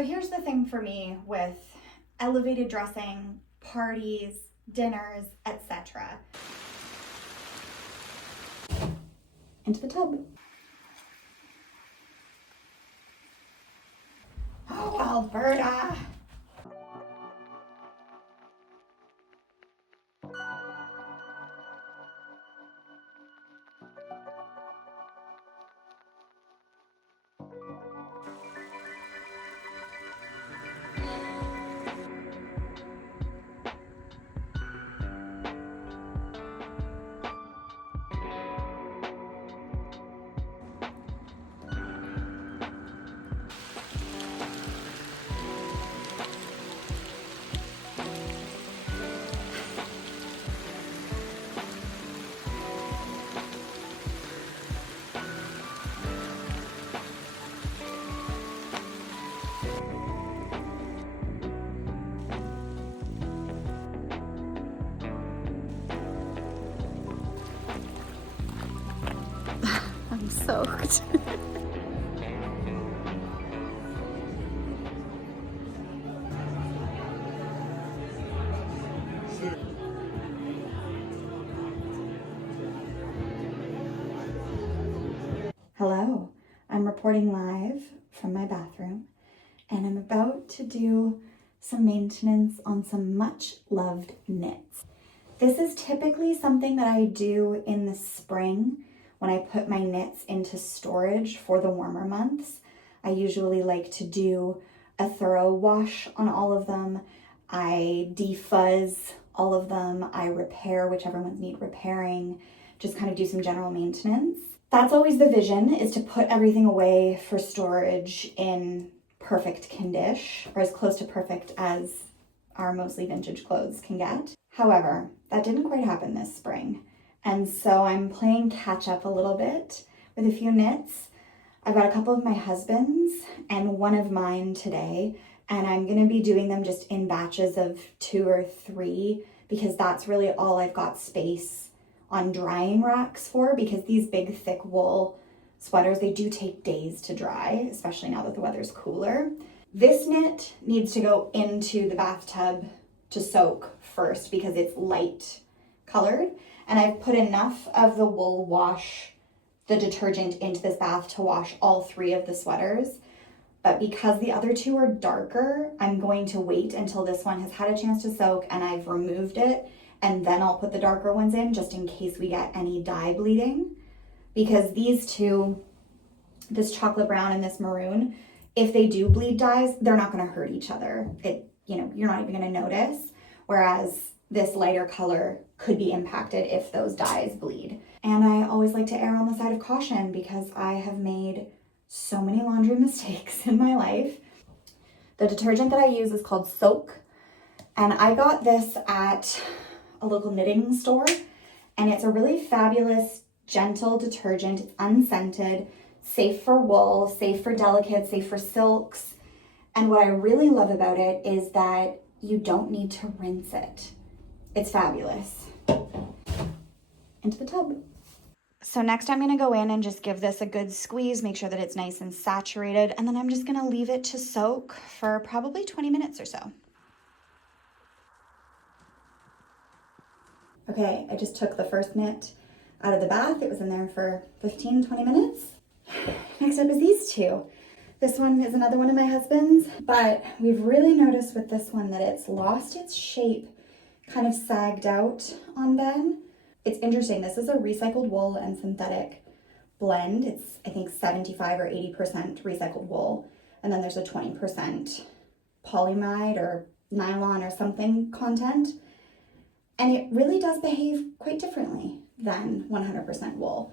So here's the thing for me with elevated dressing, parties, dinners, etc. Into the tub. Oh, Alberta! I'm soaked. Hello, I'm reporting live from my bathroom, and I'm about to do some maintenance on some much loved knits. This is typically something that I do in the spring when I put my knits into storage for the warmer months. I usually like to do a thorough wash on all of them. I defuzz all of them. I repair whichever ones need repairing, just kind of do some general maintenance. That's always the vision, is to put everything away for storage in perfect condition, or as close to perfect as our mostly vintage clothes can get. However, that didn't quite happen this spring. And so I'm playing catch up a little bit with a few knits. I've got a couple of my husband's and one of mine today, and I'm gonna be doing them just in batches of 2 or 3 because that's really all I've got space on drying racks for, because these big thick wool sweaters, they do take days to dry, especially now that the weather's cooler. This knit needs to go into the bathtub to soak first because it's light colored, and I've put enough of the wool wash, the detergent, into this bath to wash all 3 of the sweaters. But because the other 2 are darker, I'm going to wait until this one has had a chance to soak and I've removed it, and then I'll put the darker ones in just in case we get any dye bleeding. Because these 2, this chocolate brown and this maroon, if they do bleed dyes, they're not going to hurt each other. You're not even going to notice. Whereas this lighter color could be impacted if those dyes bleed. And I always like to err on the side of caution because I have made so many laundry mistakes in my life. The detergent that I use is called Soak, and I got this at a local knitting store, and it's a really fabulous, gentle detergent. It's unscented, safe for wool, safe for delicates, safe for silks. And what I really love about it is that you don't need to rinse it. It's fabulous. Into the tub. So next I'm gonna go in and just give this a good squeeze, make sure that it's nice and saturated, and then I'm just gonna leave it to soak for probably 20 minutes or so. Okay, I just took the first knit out of the bath. It was in there for 15, 20 minutes. Next up is these 2. This one is another one of my husband's, but we've really noticed with this one that it's lost its shape, kind of sagged out on Ben. It's interesting, this is a recycled wool and synthetic blend. It's, I think, 75 or 80% recycled wool, and then there's a 20% polyamide or nylon or something content. And it really does behave quite differently than 100% wool.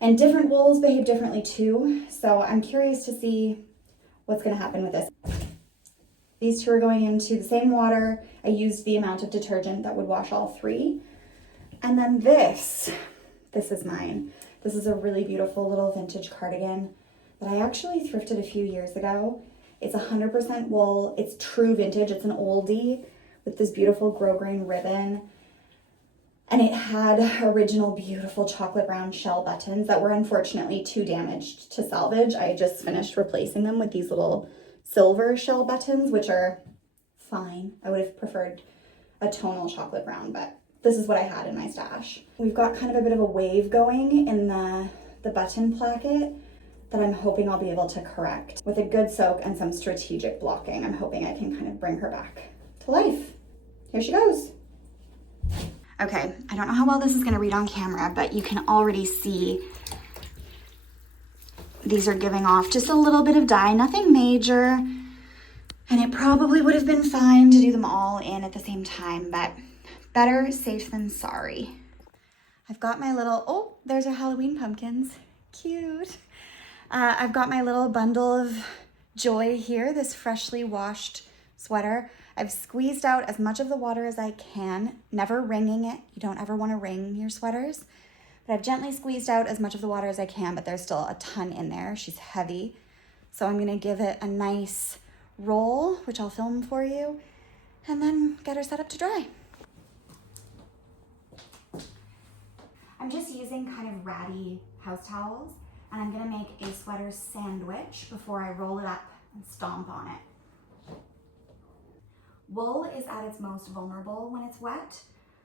And different wools behave differently too, so I'm curious to see what's going to happen with this. These 2 are going into the same water. I used the amount of detergent that would wash all 3. And then this is mine. This is a really beautiful little vintage cardigan that I actually thrifted a few years ago. It's 100% wool. It's true vintage. It's an oldie with this beautiful grosgrain ribbon. And it had original beautiful chocolate brown shell buttons that were unfortunately too damaged to salvage. I just finished replacing them with these little silver shell buttons, which are fine. I would have preferred a tonal chocolate brown, but this is what I had in my stash. We've got kind of a bit of a wave going in the button placket that I'm hoping I'll be able to correct. With a good soak and some strategic blocking, I'm hoping I can kind of bring her back to life. Here she goes. Okay, I don't know how well this is gonna read on camera, but you can already see these are giving off just a little bit of dye, nothing major. And it probably would have been fine to do them all in at the same time, but better safe than sorry. I've got my little, oh, there's our Halloween pumpkins. Cute. I've got my little bundle of joy here, this freshly washed sweater. I've squeezed out as much of the water as I can, never wringing it. You don't ever want to wring your sweaters. But I've gently squeezed out as much of the water as I can, but there's still a ton in there. She's heavy. So I'm gonna give it a nice roll, which I'll film for you, and then get her set up to dry. I'm just using kind of ratty house towels, and I'm gonna make a sweater sandwich before I roll it up and stomp on it. Wool is at its most vulnerable when it's wet,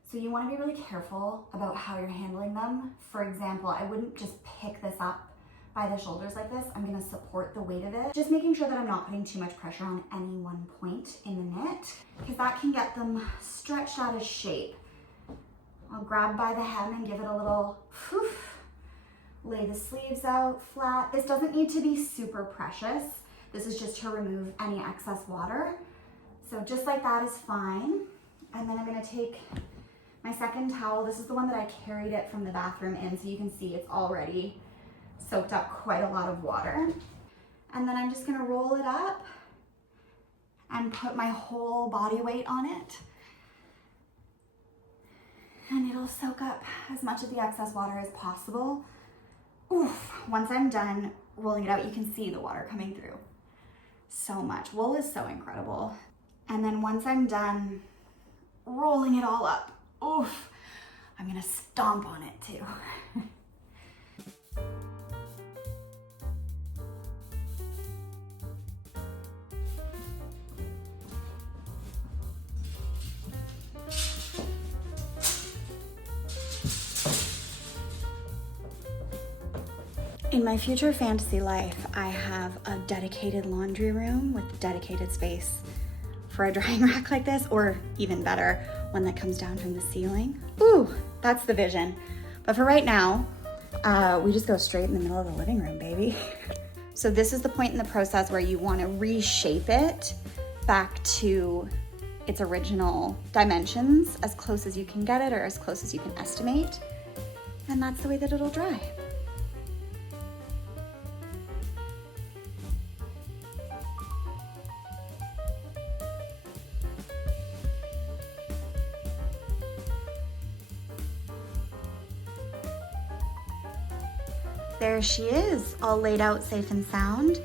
so you wanna be really careful about how you're handling them. For example, I wouldn't just pick this up by the shoulders like this. I'm gonna support the weight of it. Just making sure that I'm not putting too much pressure on any one point in the knit, because that can get them stretched out of shape. I'll grab by the hem and give it a little poof. Lay the sleeves out flat. This doesn't need to be super precious. This is just to remove any excess water. So just like that is fine. And then I'm gonna take my second towel. This is the one that I carried it from the bathroom in, so you can see it's already soaked up quite a lot of water. And then I'm just gonna roll it up and put my whole body weight on it. And it'll soak up as much of the excess water as possible. Oof. Once I'm done rolling it out, you can see the water coming through. So much. Wool is so incredible. And then once I'm done rolling it all up, oof, I'm gonna stomp on it too. In my future fantasy life, I have a dedicated laundry room with dedicated space for a drying rack like this, or even better, one that comes down from the ceiling. Ooh, that's the vision. But for right now, we just go straight in the middle of the living room, baby. So this is the point in the process where you want to reshape it back to its original dimensions, as close as you can get it or as close as you can estimate. And that's the way that it'll dry. There she is, all laid out safe and sound.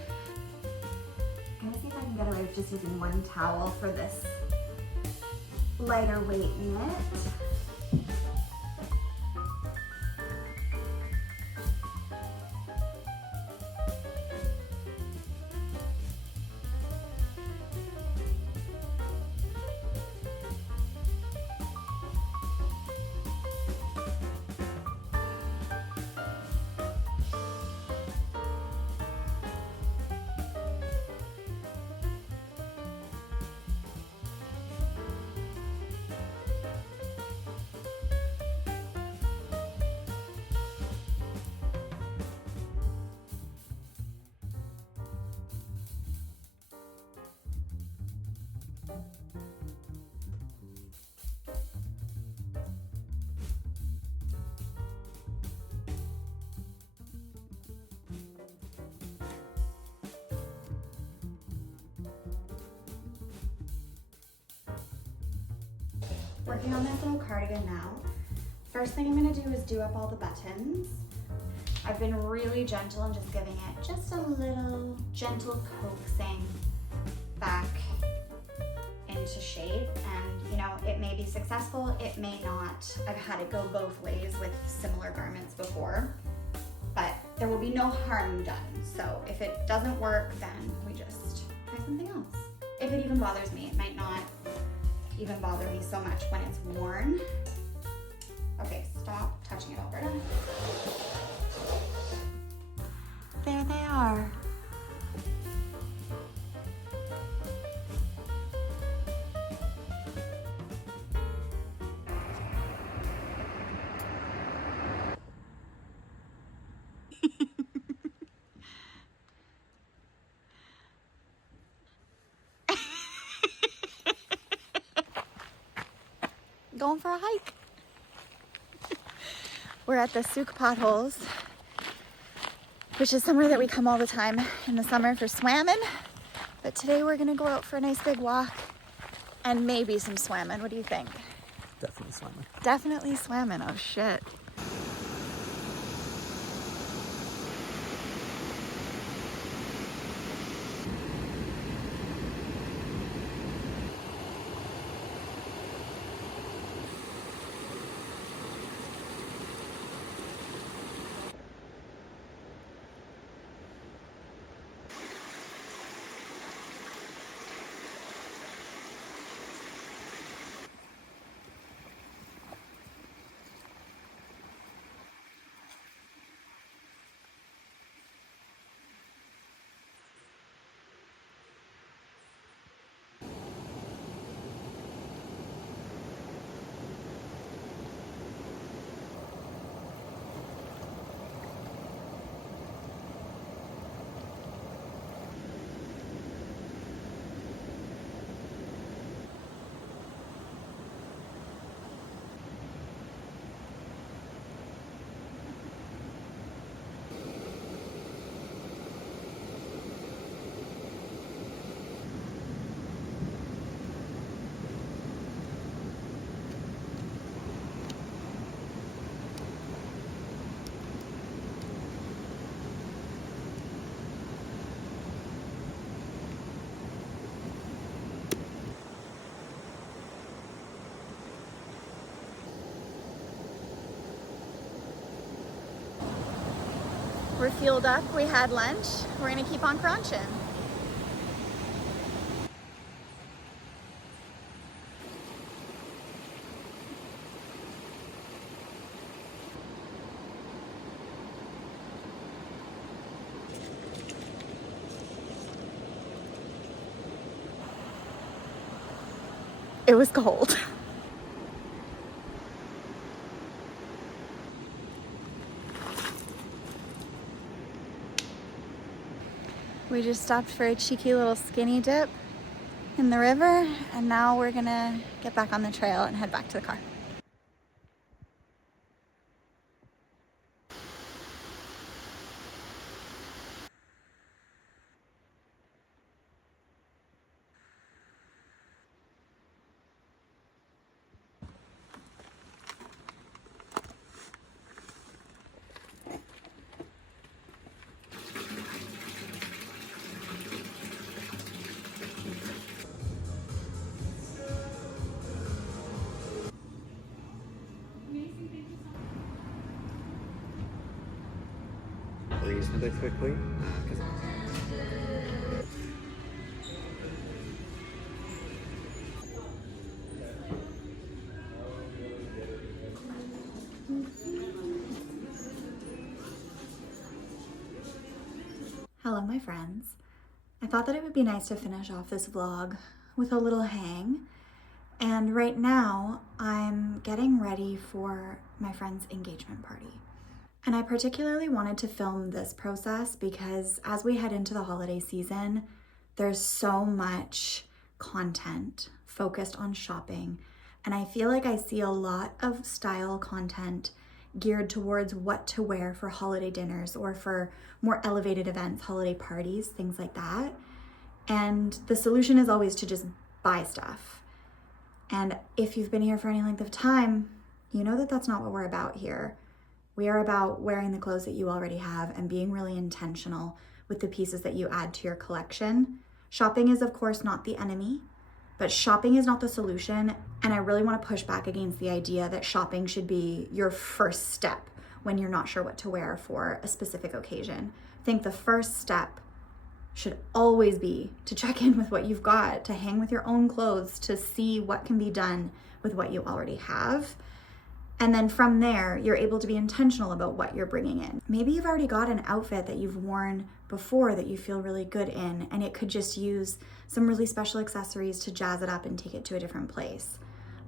I'm gonna see if I can get away with just using one towel for this lighter weight knit. Working on this little cardigan now. First thing I'm gonna do is do up all the buttons. I've been really gentle and just giving it just a little gentle coaxing back into shape. And you know, it may be successful, it may not. I've had it go both ways with similar garments before, but there will be no harm done. So if it doesn't work, then we just try something else. If it even bothers me, it might not even bother me so much when it's worn. Okay, stop touching it, Alberta. There they are. Going for a hike. We're at the Souk Potholes, which is somewhere that we come all the time in the summer for swamming. But today we're gonna go out for a nice big walk and maybe some swamming. What do you think? Definitely swamming. Definitely swamming. Oh shit. We're fueled up, we had lunch, we're gonna keep on crunching. It was cold. We just stopped for a cheeky little skinny dip in the river, and now we're gonna get back on the trail and head back to the car. Reasonably quickly. Hello, my friends. I thought that it would be nice to finish off this vlog with a little hang. And right now, I'm getting ready for my friend's engagement party. And I particularly wanted to film this process because as we head into the holiday season, there's so much content focused on shopping. And I feel like I see a lot of style content geared towards what to wear for holiday dinners or for more elevated events, holiday parties, things like that. And the solution is always to just buy stuff. And if you've been here for any length of time, you know that that's not what we're about here. We are about wearing the clothes that you already have and being really intentional with the pieces that you add to your collection. Shopping is, of course, not the enemy, but shopping is not the solution. And I really want to push back against the idea that shopping should be your first step when you're not sure what to wear for a specific occasion. I think the first step should always be to check in with what you've got, to hang with your own clothes, to see what can be done with what you already have. And then from there, you're able to be intentional about what you're bringing in. Maybe you've already got an outfit that you've worn before that you feel really good in, and it could just use some really special accessories to jazz it up and take it to a different place.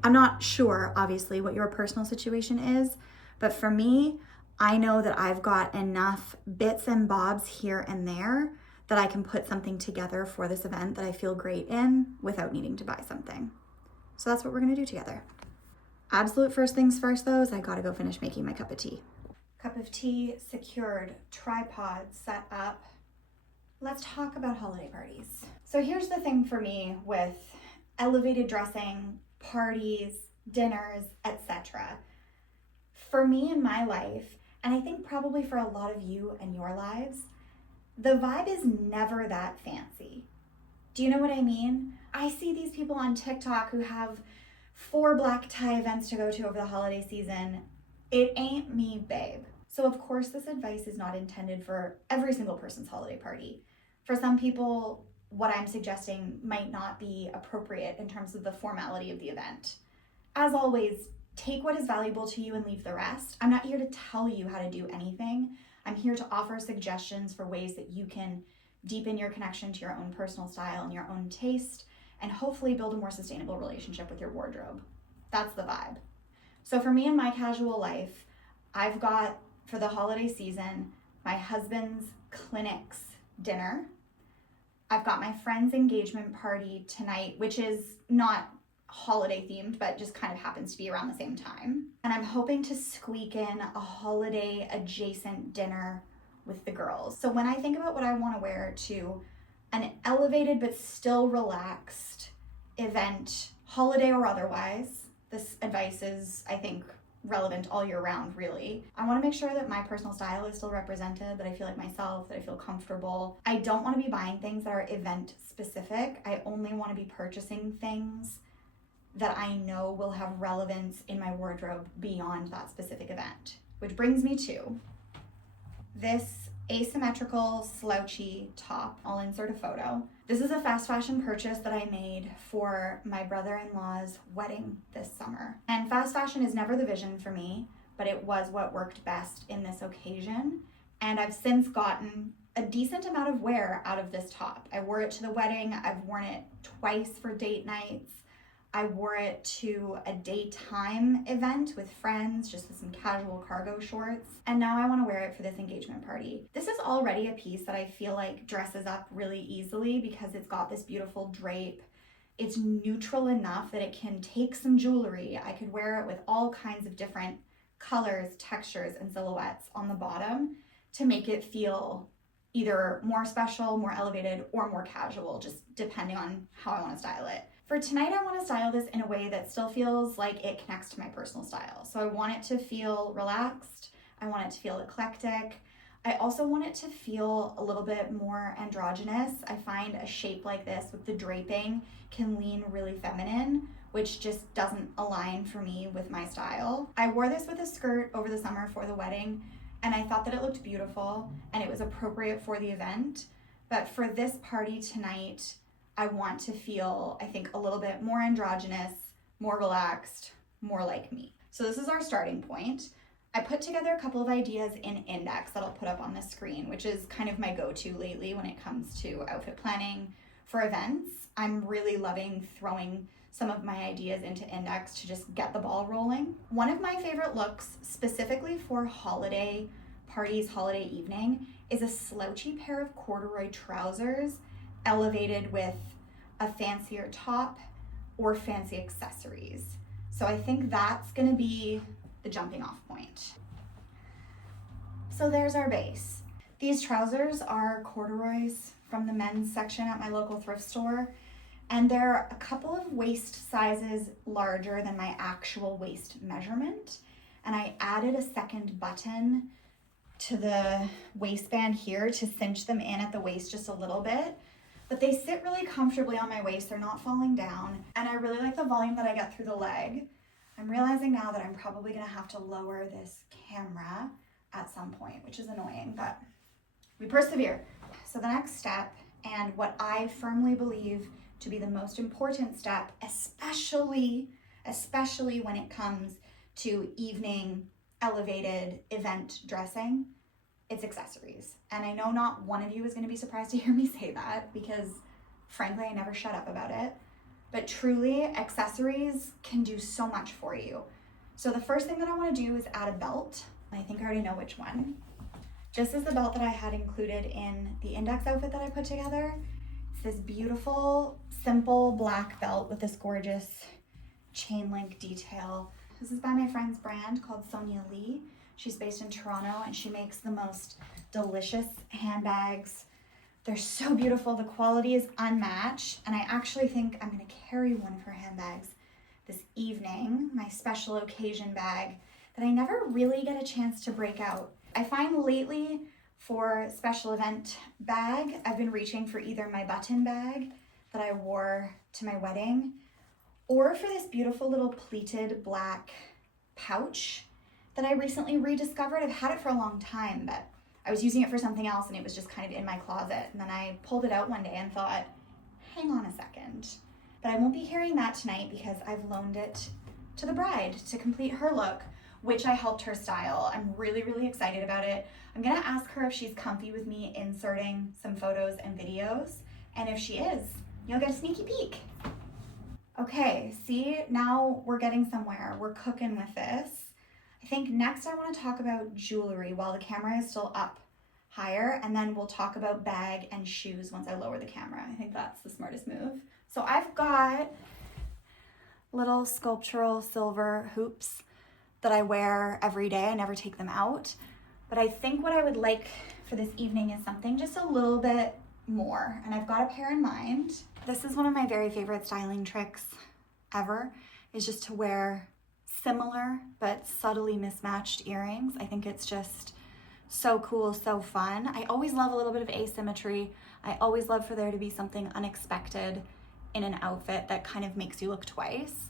I'm not sure, obviously, what your personal situation is, but for me, I know that I've got enough bits and bobs here and there that I can put something together for this event that I feel great in without needing to buy something. So that's what we're gonna do together. Absolute first things first though is I gotta go finish making my cup of tea. Cup of tea secured, tripod set up. Let's talk about holiday parties. So here's the thing for me with elevated dressing, parties, dinners, etc. For me in my life, and I think probably for a lot of you and your lives, the vibe is never that fancy. Do you know what I mean? I see these people on TikTok who have 4 black tie events to go to over the holiday season. It ain't me, babe. So of course this advice is not intended for every single person's holiday party. For some people, what I'm suggesting might not be appropriate in terms of the formality of the event. As always, take what is valuable to you and leave the rest. I'm not here to tell you how to do anything. I'm here to offer suggestions for ways that you can deepen your connection to your own personal style and your own taste, and hopefully build a more sustainable relationship with your wardrobe. That's the vibe. So for me in my casual life, I've got, for the holiday season, my husband's clinic's dinner. I've got my friend's engagement party tonight, which is not holiday themed, but just kind of happens to be around the same time. And I'm hoping to squeak in a holiday adjacent dinner with the girls. So when I think about what I want to wear to an elevated but still relaxed event, holiday or otherwise, this advice is, I think, relevant all year round, really. I want to make sure that my personal style is still represented, that I feel like myself, that I feel comfortable. I don't want to be buying things that are event specific. I only want to be purchasing things that I know will have relevance in my wardrobe beyond that specific event. Which brings me to this asymmetrical slouchy top. I'll insert a photo. This is a fast fashion purchase that I made for my brother-in-law's wedding this summer. And fast fashion is never the vision for me, but it was what worked best in this occasion. And I've since gotten a decent amount of wear out of this top. I wore it to the wedding. I've worn it twice for date nights. I wore it to a daytime event with friends, just with some casual cargo shorts. And now I want to wear it for this engagement party. This is already a piece that I feel like dresses up really easily because it's got this beautiful drape. It's neutral enough that it can take some jewelry. I could wear it with all kinds of different colors, textures, and silhouettes on the bottom to make it feel either more special, more elevated, or more casual, just depending on how I want to style it. For tonight, I want to style this in a way that still feels like it connects to my personal style. So I want it to feel relaxed. I want it to feel eclectic. I also want it to feel a little bit more androgynous. I find a shape like this with the draping can lean really feminine, which just doesn't align for me with my style. I wore this with a skirt over the summer for the wedding, and I thought that it looked beautiful and it was appropriate for the event. But for this party tonight, I want to feel, I think, a little bit more androgynous, more relaxed, more like me. So this is our starting point. I put together a couple of ideas in Indyx that I'll put up on the screen, which is kind of my go-to lately when it comes to outfit planning for events. I'm really loving throwing some of my ideas into Indyx to just get the ball rolling. One of my favorite looks, specifically for holiday parties, holiday evening, is a slouchy pair of corduroy trousers elevated with a fancier top or fancy accessories. So I think that's gonna be the jumping off point. So there's our base. These trousers are corduroys from the men's section at my local thrift store, and they're a couple of waist sizes larger than my actual waist measurement. And I added a second button to the waistband here to cinch them in at the waist just a little bit. But they sit really comfortably on my waist. They're not falling down. And I really like the volume that I get through the leg. I'm realizing now that I'm probably gonna have to lower this camera at some point, which is annoying, but we persevere. So the next step and what I firmly believe to be the most important step, especially when it comes to evening elevated event dressing, it's accessories. And I know not one of you is going to be surprised to hear me say that, because frankly, I never shut up about it. But truly, accessories can do so much for you. So the first thing that I want to do is add a belt. I think I already know which one. This is the belt that I had included in the Indyx outfit that I put together. It's this beautiful, simple black belt with this gorgeous chain link detail. This is by my friend's brand called Sonya Lee. She's based in Toronto and she makes the most delicious handbags. They're so beautiful. The quality is unmatched. And I actually think I'm going to carry one of her handbags this evening, my special occasion bag that I never really get a chance to break out. I find lately for special event bag, I've been reaching for either my button bag that I wore to my wedding, or for this beautiful little pleated black pouch that I recently rediscovered. I've had it for a long time, but I was using it for something else and it was just kind of in my closet. And then I pulled it out one day and thought, hang on a second. But I won't be carrying that tonight because I've loaned it to the bride to complete her look, which I helped her style. I'm really, really excited about it. I'm gonna ask her if she's comfy with me inserting some photos and videos. And if she is, you'll get a sneaky peek. Okay, see, now we're getting somewhere. We're cooking with this. I think next I want to talk about jewelry while the camera is still up higher, and then we'll talk about bag and shoes once I lower the camera. I think that's the smartest move. So I've got little sculptural silver hoops that I wear every day. I never take them out, but I think what I would like for this evening is something just a little bit more, and I've got a pair in mind. This is one of my very favorite styling tricks ever, is just to wear similar but subtly mismatched earrings. I think it's just so cool, so fun. I always love a little bit of asymmetry. I always love for there to be something unexpected in an outfit that kind of makes you look twice.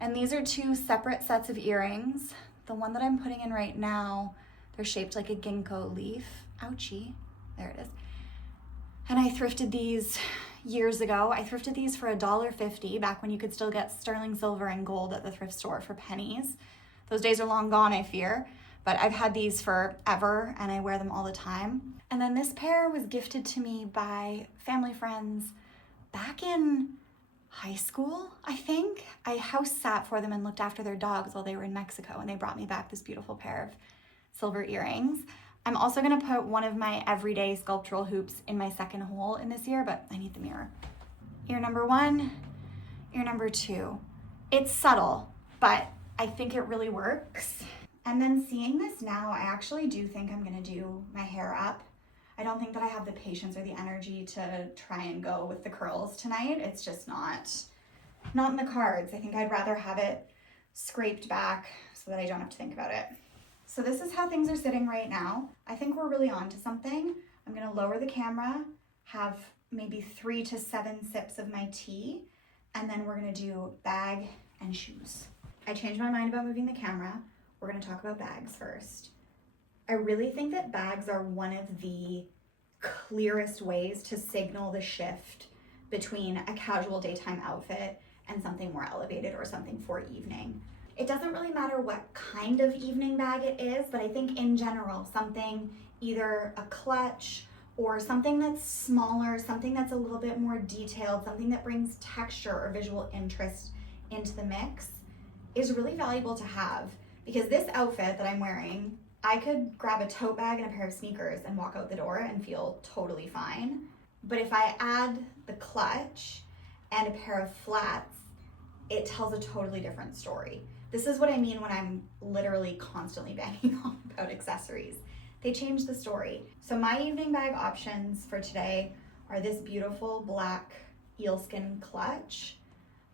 And these are two separate sets of earrings. The one that I'm putting in right now, they're shaped like a ginkgo leaf. Ouchie, there it is. And I thrifted these years ago. I thrifted these for $1.50 back when you could still get sterling silver and gold at the thrift store for pennies. Those days are long gone, I fear, but I've had these forever and I wear them all the time. And then this pair was gifted to me by family friends back in high school, I think. I house sat for them and looked after their dogs while they were in Mexico, and they brought me back this beautiful pair of silver earrings. I'm also gonna put one of my everyday sculptural hoops in my second hole in this ear, but I need the mirror. Ear number one, ear number two. It's subtle, but I think it really works. And then seeing this now, I actually do think I'm gonna do my hair up. I don't think that I have the patience or the energy to try and go with the curls tonight. It's just not in the cards. I think I'd rather have it scraped back so that I don't have to think about it. So this is how things are sitting right now. I think we're really on to something. I'm gonna lower the camera, have maybe 3 to 7 sips of my tea, and then we're gonna do bag and shoes. I changed my mind about moving the camera. We're gonna talk about bags first. I really think that bags are one of the clearest ways to signal the shift between a casual daytime outfit and something more elevated or something for evening. It doesn't really matter what kind of evening bag it is, but I think in general, something either a clutch or something that's smaller, something that's a little bit more detailed, something that brings texture or visual interest into the mix is really valuable to have. Because this outfit that I'm wearing, I could grab a tote bag and a pair of sneakers and walk out the door and feel totally fine. But if I add the clutch and a pair of flats, it tells a totally different story. This is what I mean when I'm literally constantly banging on about accessories. They change the story. So my evening bag options for today are this beautiful black eelskin clutch.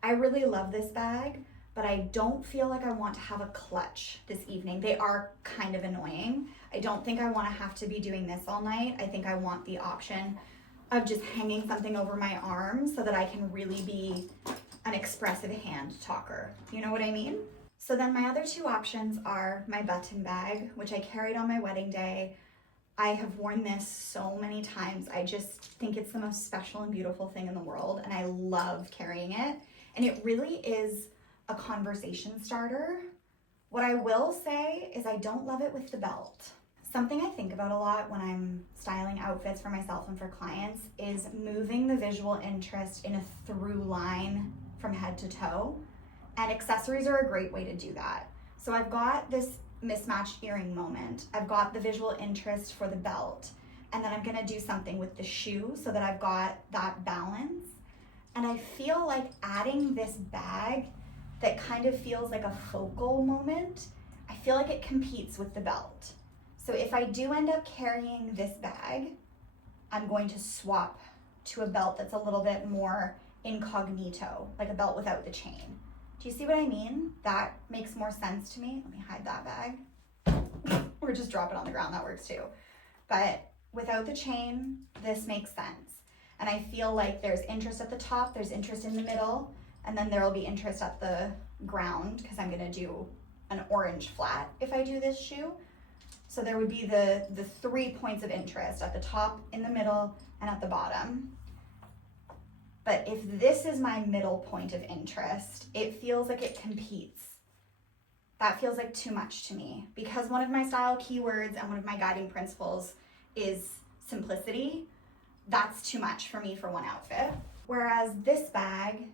I really love this bag, but I don't feel like I want to have a clutch this evening. They are kind of annoying. I don't think I want to have to be doing this all night. I think I want the option of just hanging something over my arm so that I can really be an expressive hand talker. You know what I mean? So then my other two options are my button bag, which I carried on my wedding day. I have worn this so many times. I just think it's the most special and beautiful thing in the world, and I love carrying it. And it really is a conversation starter. What I will say is I don't love it with the belt. Something I think about a lot when I'm styling outfits for myself and for clients is moving the visual interest in a through line from head to toe. And accessories are a great way to do that. So I've got this mismatched earring moment. I've got the visual interest for the belt. And then I'm gonna do something with the shoe so that I've got that balance. And I feel like adding this bag that kind of feels like a focal moment, I feel like it competes with the belt. So if I do end up carrying this bag, I'm going to swap to a belt that's a little bit more incognito, like a belt without the chain. Do you see what I mean? That makes more sense to me. Let me hide that bag. Or just drop it on the ground, that works too. But without the chain, this makes sense. And I feel like there's interest at the top, there's interest in the middle, and then there will be interest at the ground because I'm gonna do an orange flat if I do this shoe. So there would be the 3 points of interest at the top, in the middle, and at the bottom. But if this is my middle point of interest, it feels like it competes. That feels like too much to me because one of my style keywords and one of my guiding principles is simplicity. That's too much for me for one outfit. Whereas this bag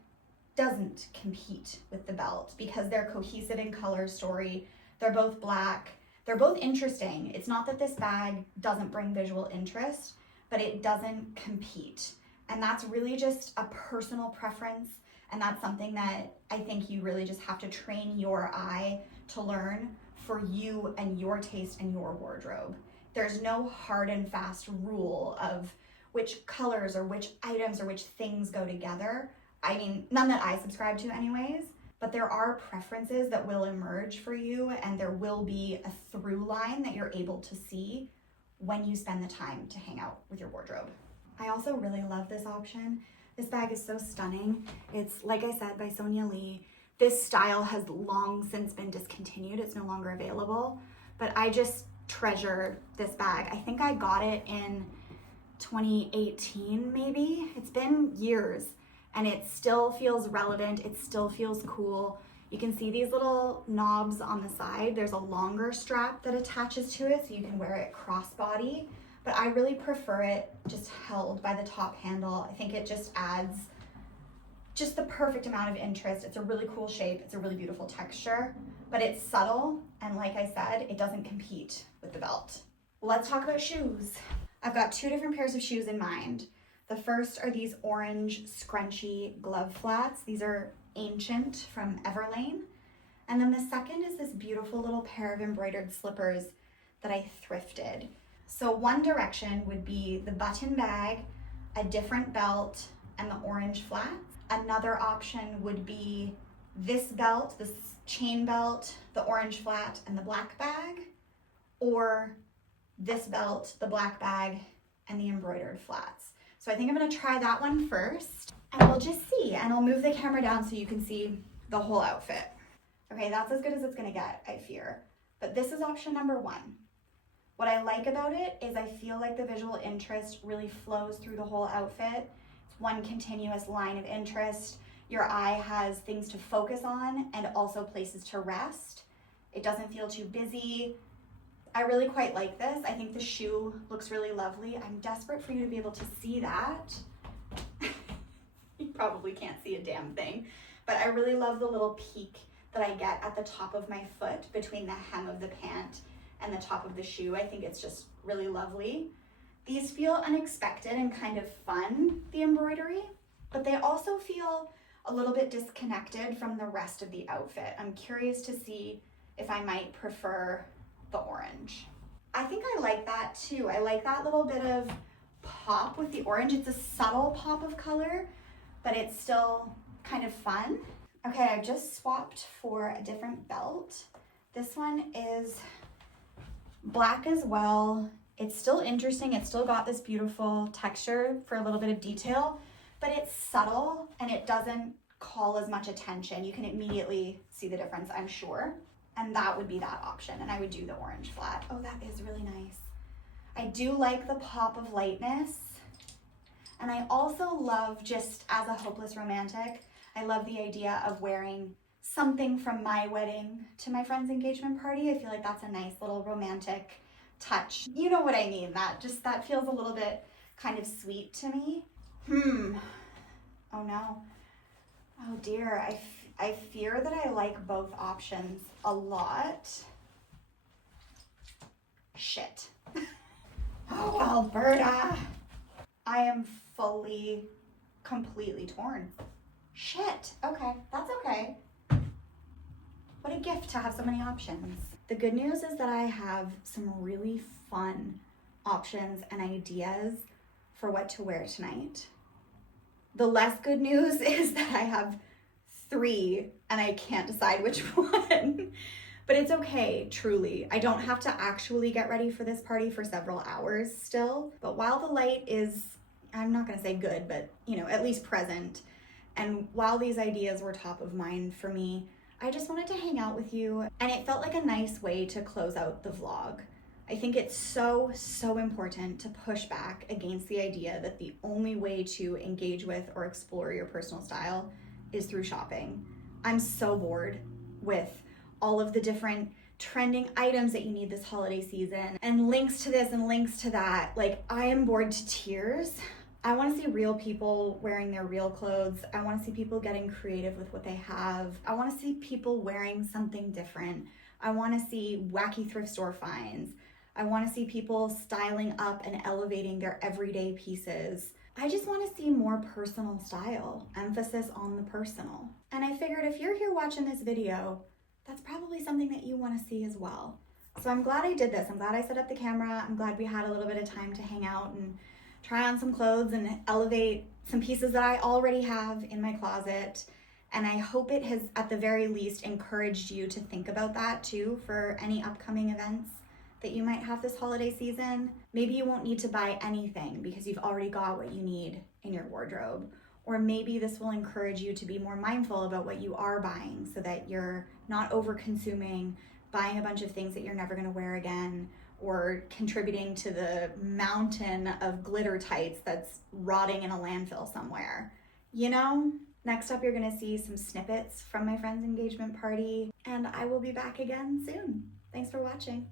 doesn't compete with the belt because they're cohesive in color story. They're both black. They're both interesting. It's not that this bag doesn't bring visual interest, but it doesn't compete. And that's really just a personal preference. And that's something that I think you really just have to train your eye to learn for you and your taste and your wardrobe. There's no hard and fast rule of which colors or which items or which things go together. I mean, none that I subscribe to anyways, but there are preferences that will emerge for you and there will be a through line that you're able to see when you spend the time to hang out with your wardrobe. I also really love this option. This bag is so stunning. It's, like I said, by Sonya Lee. This style has long since been discontinued. It's no longer available, but I just treasure this bag. I think I got it in 2018 maybe. It's been years and it still feels relevant. It still feels cool. You can see these little knobs on the side. There's a longer strap that attaches to it so you can wear it crossbody, but I really prefer it just held by the top handle. I think it just adds just the perfect amount of interest. It's a really cool shape. It's a really beautiful texture, but it's subtle. And like I said, it doesn't compete with the belt. Let's talk about shoes. I've got 2 different pairs of shoes in mind. The first are these orange scrunchy glove flats. These are Ancient from Everlane. And then the second is this beautiful little pair of embroidered slippers that I thrifted. So one direction would be the button bag, a different belt, and the orange flats. Another option would be this belt, this chain belt, the orange flat, and the black bag, or this belt, the black bag, and the embroidered flats. So I think I'm gonna try that one first, and we'll just see, and I'll move the camera down so you can see the whole outfit. Okay, that's as good as it's gonna get, I fear. But this is option number 1. What I like about it is I feel like the visual interest really flows through the whole outfit. It's one continuous line of interest. Your eye has things to focus on and also places to rest. It doesn't feel too busy. I really quite like this. I think the shoe looks really lovely. I'm desperate for you to be able to see that. You probably can't see a damn thing, but I really love the little peak that I get at the top of my foot between the hem of the pant and the top of the shoe. I think it's just really lovely. These feel unexpected and kind of fun, the embroidery, but they also feel a little bit disconnected from the rest of the outfit. I'm curious to see if I might prefer the orange. I think I like that too. I like that little bit of pop with the orange. It's a subtle pop of color, but it's still kind of fun. Okay, I've just swapped for a different belt. This one is black as well. It's still interesting. It's still got this beautiful texture for a little bit of detail, but it's subtle and it doesn't call as much attention. You can immediately see the difference, I'm sure. And that would be that option. And I would do the orange flat. Oh, that is really nice. I do like the pop of lightness. And I also love, just as a hopeless romantic, I love the idea of wearing something from my wedding to my friend's engagement party. I feel like that's a nice little romantic touch. You know what I mean? That feels a little bit kind of sweet to me. Oh no. Oh dear. I fear that I like both options a lot. Shit. Oh, Alberta. I am fully, completely torn. Shit. Okay, that's okay. What a gift to have so many options. The good news is that I have some really fun options and ideas for what to wear tonight. The less good news is that I have 3 and I can't decide which one. But it's okay, truly. I don't have to actually get ready for this party for several hours still. But while the light is, I'm not gonna say good, but at least present, and while these ideas were top of mind for me, I just wanted to hang out with you, and it felt like a nice way to close out the vlog. I think it's so important to push back against the idea that the only way to engage with or explore your personal style is through shopping. I'm so bored with all of the different trending items that you need this holiday season and links to this and links to that. Like, I am bored to tears. I want to see real people wearing their real clothes. I want to see people getting creative with what they have. I want to see people wearing something different. I want to see wacky thrift store finds. I want to see people styling up and elevating their everyday pieces. I just want to see more personal style, emphasis on the personal. And I figured if you're here watching this video, that's probably something that you want to see as well. So I'm glad I did this. I'm glad I set up the camera. I'm glad we had a little bit of time to hang out and try on some clothes and elevate some pieces that I already have in my closet. And I hope it has, at the very least, encouraged you to think about that too for any upcoming events that you might have this holiday season. Maybe you won't need to buy anything because you've already got what you need in your wardrobe. Or maybe this will encourage you to be more mindful about what you are buying so that you're not over consuming, buying a bunch of things that you're never gonna wear again, or contributing to the mountain of glitter tights that's rotting in a landfill somewhere. Next up, you're gonna see some snippets from my friend's engagement party, and I will be back again soon. Thanks for watching.